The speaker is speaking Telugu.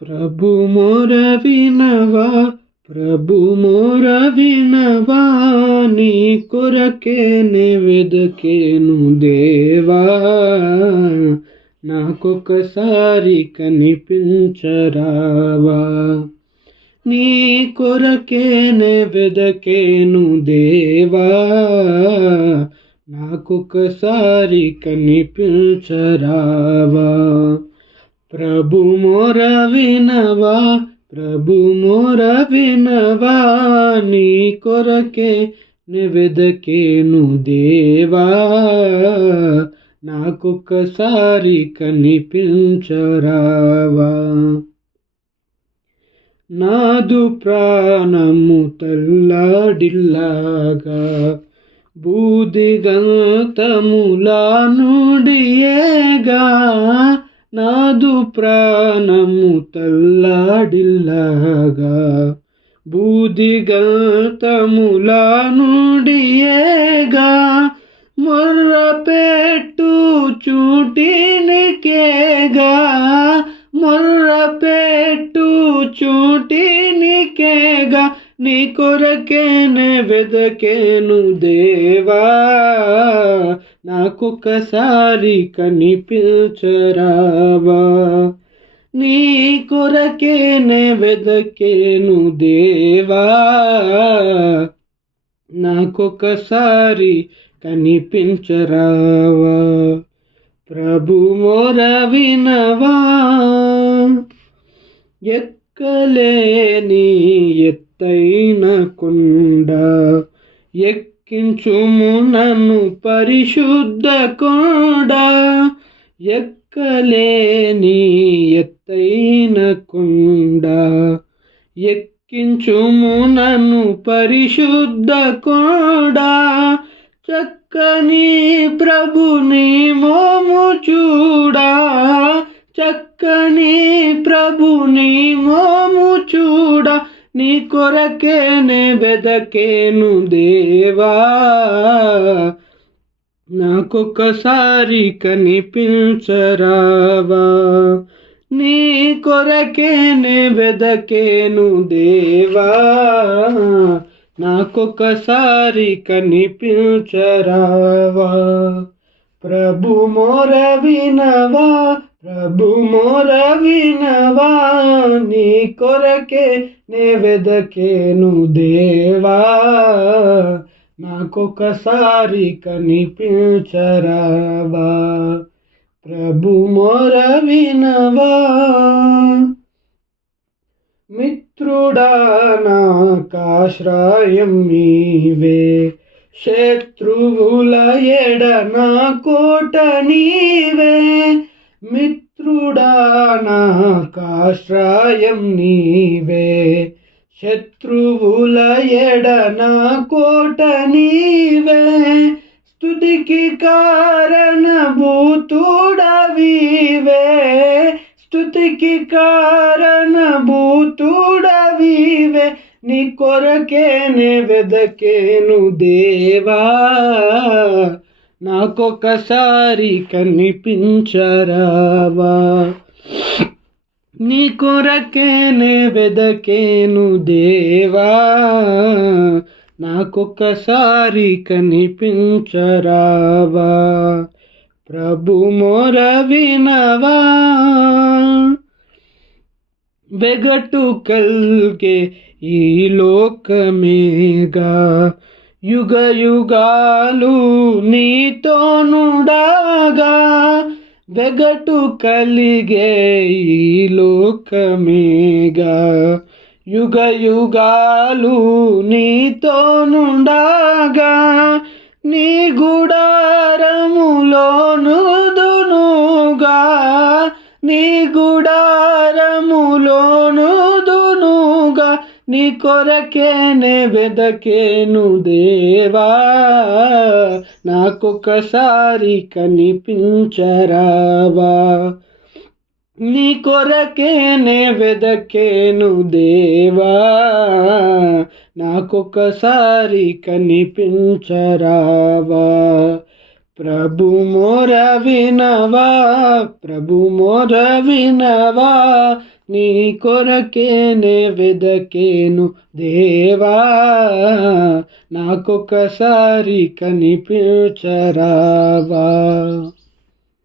ప్రభు మొర వినవా, ప్రభు మొర వినవా, నీ కొరకేనే వెదకేను దేవా, నాకొకసారి కనిపించరావా. నీ కొరకేనే వెదకేను దేవా, నాకొకసారి కనిపించరావా. ప్రభు మొర వినవా, ప్రభు మొర వినవా, నీ కొరకే వెదకేను దేవా, నాకొకసారి కనిపించరావా. నాదు ప్రాణము తల్లాడిల్లాగా బూదిగంతములా నుడియేగా, నాదు ప్రాణము తల్లాడిల్లాగా బూదిగంతములా నుడియేగా, మొర్రపెట్టు చూటినికేగా, మొర్రపెట్టు చూటినికేగా, నీ కొరకేనే వెదకేను దేవా, నాకొకసారి కనిపించరావా. నీ కొరకేనే వెదకేను దేవా, నాకొకసారి కనిపించరావా. ప్రభు మొర వినవా, ఎక్కలేని ఎత్తైన కొండ ఎక్కించుము నన్ను పరిశుద్ధ కొండ, ఎక్కలేని ఎత్తైన కొండ ఎక్కించుము నన్ను పరిశుద్ధ కొండ, చక్కని ప్రభుని మోము చూడా, చక్కని ప్రభుని మోము చూడా, నీ కొరకేనే వెదకేను దేవా, నాకొకసారి కనిపించరావా. నీ కొరకేనే వెదకేను దేవా, నాకొకసారి కనిపించరావా. ప్రభు మొర వినవా, ప్రభు మొర వినవా, నీ కొరకే నే వెదకేను దేవా, నాకొకసారి కనిపించరావా. ప్రభు మొర వినవా. మిత్రుడా నాకాశ్రయం నీవే, శత్రువుల ఎడ నా కోట నీవే, మిత్రుడా నాకాశ్రయం నీవే, శత్రువుల ఎడ నా కోట నీవే, స్తుతికి కారణభూతుడవీవే, స్తుతికి కారణభూతుడవీవే, నీ కొరకేనే వెదకేను దేవా, నాకొకసారి కనిపించరావా. నీ కొరకేనే వెదకేను దేవా, నాకొకసారి కనిపించరావా. ప్రభు మొర వినవా, వెగటు కల్గే ఈ లోకమేగా, యుగ యుగాలు నీతోనుండగా, వెగటు కలిగే ఈ లోకమేగా, యుగ యుగాలు నీతోనుండగా, నీ గుడారములోనుదునుగా, నీ గుడారములోనుదునుగా, నీ కొరకేనే వెదకేను దేవా, నాకొకసారి కనిపించరావా. నీ కొరకేనే వెదకేను దేవా, నాకొకసారి కనిపించరావా. ప్రభు మొర వినవా, ప్రభు మొర వినవా, నీ కొరకేనే వెదకేను దేవా, నాకొకసారి కనిపించరావా.